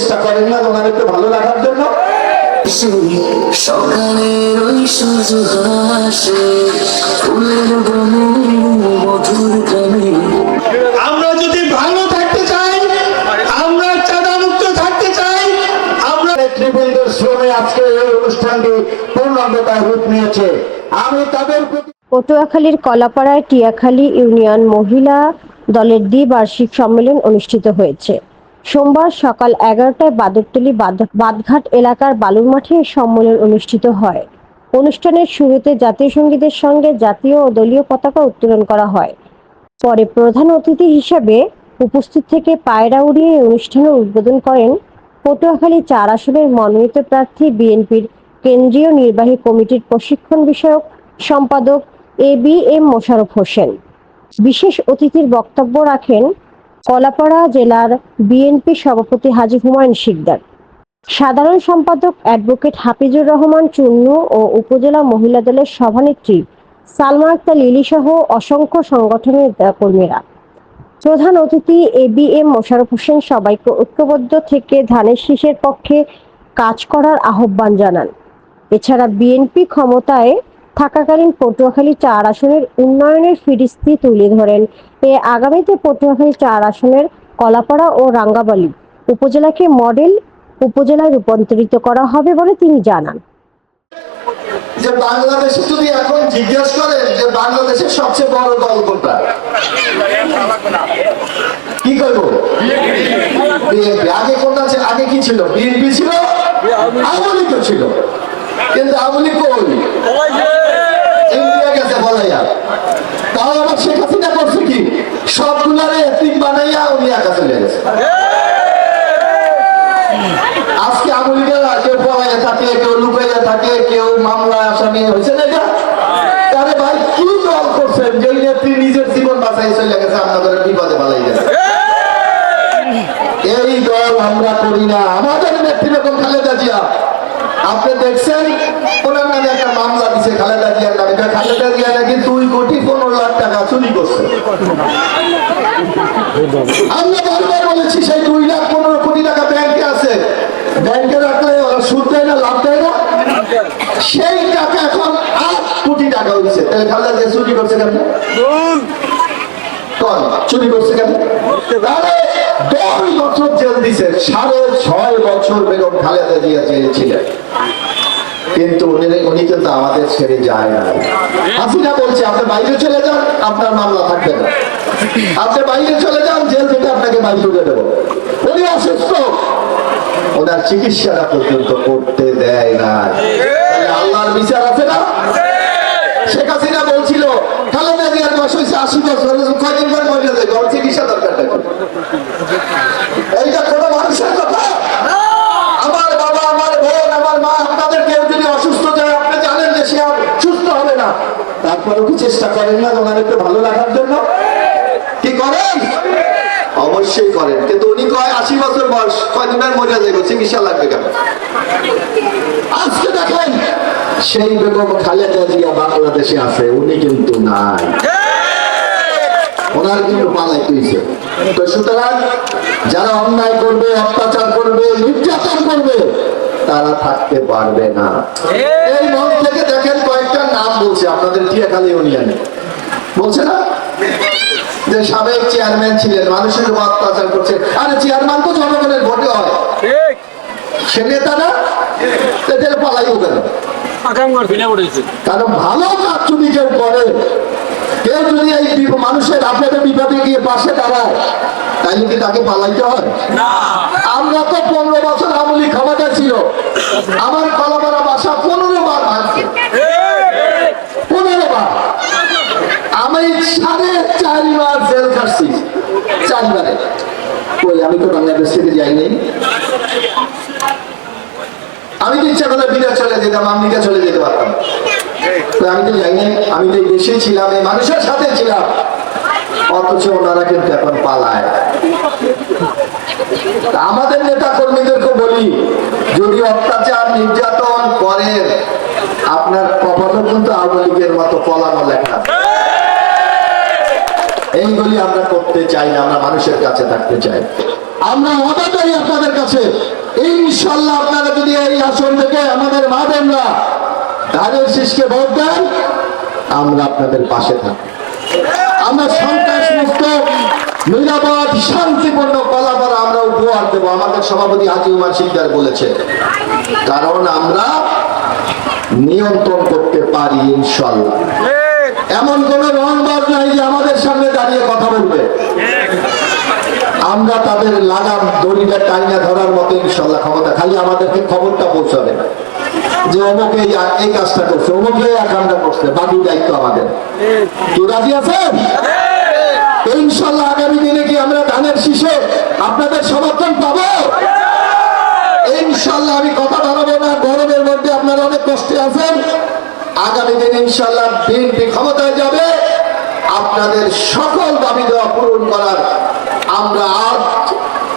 চেষ্টা করেন না ওনার একটু ভালো রাখার জন্য। সকালের ওই সূর্য হাসে ফুলের বনে মধুর গানে আমরা যদি ভালো থাকতে চাই আমরা চাঁদা থাকতে চাই আমরা নেতৃবৃন্দের শ্রমে আজকে এই অনুষ্ঠানটি পূর্ণাঙ্গতায় রূপ নিয়েছে। আমি তাদের প্রতি পটুয়াখালীর কলাপাড়ায় টিয়াখালী ইউনিয়ন মহিলা দলের দ্বিবার্ষিক সম্মেলন অনুষ্ঠিত হয়েছে। সোমবার সকাল এগারোটায় বাদরতলী বাদঘাট এলাকার বালুর মাঠে সম্মেলন অনুষ্ঠিত হয়। অনুষ্ঠানের শুরুতে জাতীয় সঙ্গীতের সঙ্গে জাতীয় ও দলীয় পতাকা উত্তোলন করা হয়। পরে প্রধান অতিথি হিসাবে উপস্থিত থেকে পায়রা উড়িয়ে অনুষ্ঠানের উদ্বোধন করেন পটুয়াখালী চার আসনের মনোনীত প্রার্থী বিএনপির কেন্দ্রীয় নির্বাহী কমিটির প্রশিক্ষণ বিষয়ক সম্পাদক A B M Mosharraf Hossain. বিশেষ অতিথির বক্তব্য রাখেন কলাপাড়া জেলার বিএনপি সভাপতি হাজি হুমায়ুন শিকদার। সাধারণ সম্পাদক অ্যাডভোকেট হাফিজুর রহমান চুন্নু ও উপজেলা মহিলা দলের সভানেত্রী সালমা আক্তার লিলি সহ অসংখ্য সংগঠনের কর্মীরা প্রধান অতিথি A B M Mosharaf Hossain সবাইকে ঐক্যবদ্ধ থেকে ধানের শীষের পক্ষে কাজ করার আহ্বান জানান। এছাড়া বিএনপি ক্ষমতায় থাকাকালীন পটুয়াখালী চার আসনের উন্নয়নের ফিরিস্তি তুলে ধরেন। এ আগামীতে পটুয়াখালী চার আসনের কলাপাড়া ও রাঙ্গাবালি উপজেলাকে মডেল উপজেলায় রূপান্তরিত করা হবে বলে তিনি জানান। যে বাংলাদেশে যদি এখন জিজ্ঞেস করেন যে বাংলাদেশের সবচেয়ে বড় দল কোনটা? কি করব? আগে কোনটা আগে কি ছিল? বিএনপি ছিল? আওয়ামী লীগ ছিল। কিন্তু আওয়ামী লীগ কই ইন্ডিয়া গেছে বলাইয়া তাও আবার শেখ হাসিনা করছে কি সবগুলারে এতিম বানাইয়া উনি একা চলে গেছে আজকে আমলিগেরা কেউ পলাইয়া থাকে, কেউ লুকাইয়া থাকে, কেউ মামলা আসামি হয়েছে না এটা? আরে ভাই, কি দল করছেন? যে নেত্রী নিজের জীবন বাঁচাই চলে গেছে, আপনাদের বিপদে বালাই গেছে। এই দল আমরা করি না। আমাদের নেত্রী বেগম খালেদা জিয়া। আপনি দেখছেন, ওনার নামে একটা মামলা দিছে খালেদা জিয়ার নামে। খালেদা জিয়া নাকি দুই কোটি পনেরো লাখ টাকা চুরি করছে। আমরা বারবার বলেছি, সেই দুই লাখ পনেরো কোটি টাকা ব্যাংকে আছে। ব্যাংকে রাখলে সুদ দেয় না, লাভ দেয় না। সেই টাকা এখন আট কোটি টাকা হয়েছে। তাহলে খালেদা জিয়া চুরি করছে কেন? চুরি করছে কেন? দশ বছর জেল দিছে, সাড়ে ছয় বছর বেগম খালেদা জিয়া জেলে ছিলেন। কিন্তু উনি কিন্তু আমাদের ছেড়ে যায় না হাসিনা বলছে, আপনি বাইরে চলে যান, আপনার মামলা থাকবে না। আপনি বাইরে চলে যান, জেল থেকে আপনাকে বাইরে তুলে দেবো। উনি অসুস্থ। ওনার চিকিৎসাটা পর্যন্ত করতে দেয় না আল্লাহর বিচার আছে না? শেখ হাসিনা বলছিল খালেদা জিয়ার বয়স হয়েছে আশি বছর কয়দিন পর মরে যাবে ওর চিকিৎসা দরকার থাকে এইটা কোনো মানুষের কথা আমার বাবা আমার বোন আমার মা আপনাদের কেউ যদি অসুস্থ যায় আপনি জানেন যে সে আর সুস্থ হবে না তারপরেও কি চেষ্টা করেন না ভালো রাখার জন্য? কি করেন? অবশ্যই করেন। কিন্তু উনি কয় আশি বছর বয়স কয়দিন আর মরে চিকিৎসা লাগবে কেন? আজকে দেখেন সেই বেগম খালেদা জিয়া বাংলাদেশে আছে উনি কিন্তু নাই। ওনার কিন্তু পালাই তো সুতরাং যারা অন্যায় করবে অত্যাচার করবে নির্যাতন করবে তারা থাকতে পারবে না। এই মন থেকে দেখেন কয়েকটা নাম বলছে আপনাদের টিয়াখালী ইউনিয়নে। বলছে না? যে সাবেক চেয়ারম্যান ছিলেন মানুষের উপর অত্যাচার করছে। আরে চেয়ারম্যান তো জনগণের ভোটে হয়। সে নেতা না? এদের পালাইও কেন কারণ ভালো কাজ যদি কেউ করে কেউ যদি এই মানুষের আপনাদের বিপদে গিয়ে পাশে দাঁড়ায় তাইলে কি তাকে পালাইতে হয়? আমরা তো পনেরো বছর আমলি ক্ষমতা ছিল। আমার আমি তো বাংলাদেশ থেকে আমি তো ইচ্ছা করলে বিনা চলে যেতাম, আমেরিকা চলে যেতে পারতাম। আমি তো আমি তো দেশে ছিলাম, এই মানুষের সাথে ছিলাম। অথচ ওনারা কিন্তু এখন পালায়। আমাদের নেতা কর্মীদেরকে বলি, যদি অত্যাচার, নির্যাতন করেন আপনার কপালও কিন্তু আওয়ামী লীগের মতো পলানো লেখা এইগুলি আমরা করতে চাই না, আমরা মানুষের কাছে থাকতে চাই। আমরা চাই আপনাদের কাছে, ইনশাল্লাহ আপনারা যদি এই আসন থেকে আমাদের মা বোনরা ধানের শীষকে ভোট দেন, আমরা আপনাদের পাশে থাকি আমরা সন্ত্রাস মুক্ত নিরাপদ, শান্তিপূর্ণ কলাপাড়া আমরা উপহার দেবো, আমাদের সভাপতি হাজি উমার সিকদার বলেছে কারণ আমরা নিয়ন্ত্রণ করতে পারি, ইনশাল্লাহ। এমন কোন রংবাজ নাই যে আমাদের সামনে দাঁড়িয়ে কথা বলবে। আমরা তাদের লাগাম দড়িটা টাইনা ধরার মতো ইনশাল্লাহ ক্ষমতা। খালি আমাদেরকে খবরটা পৌঁছাবে। যে অমুকে এই কাজটা করছে, অমুকে এই কামটা করছে, বাকি দায়িত্ব আমাদের। তো রাজি আছেন? ইনশাল্লাহ আগামী দিনে কি আমরা ধানের শীষে আপনাদের সমর্থন পাবো? ইনশাল্লাহ আমি কথা আগামী দিন ইনশাল্লাহ বিএনপি ক্ষমতায় যাবে। আপনাদের সকল দাবি দেওয়া পূরণ করার আমরা আজ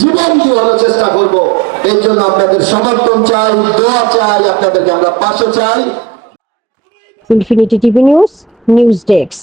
জীবন হলো চেষ্টা করব। এর জন্য আপনাদের সমর্থন চাই, দোয়া চাই, আপনাদেরকে আমরা পাশে চাই। Infinity TV news news desk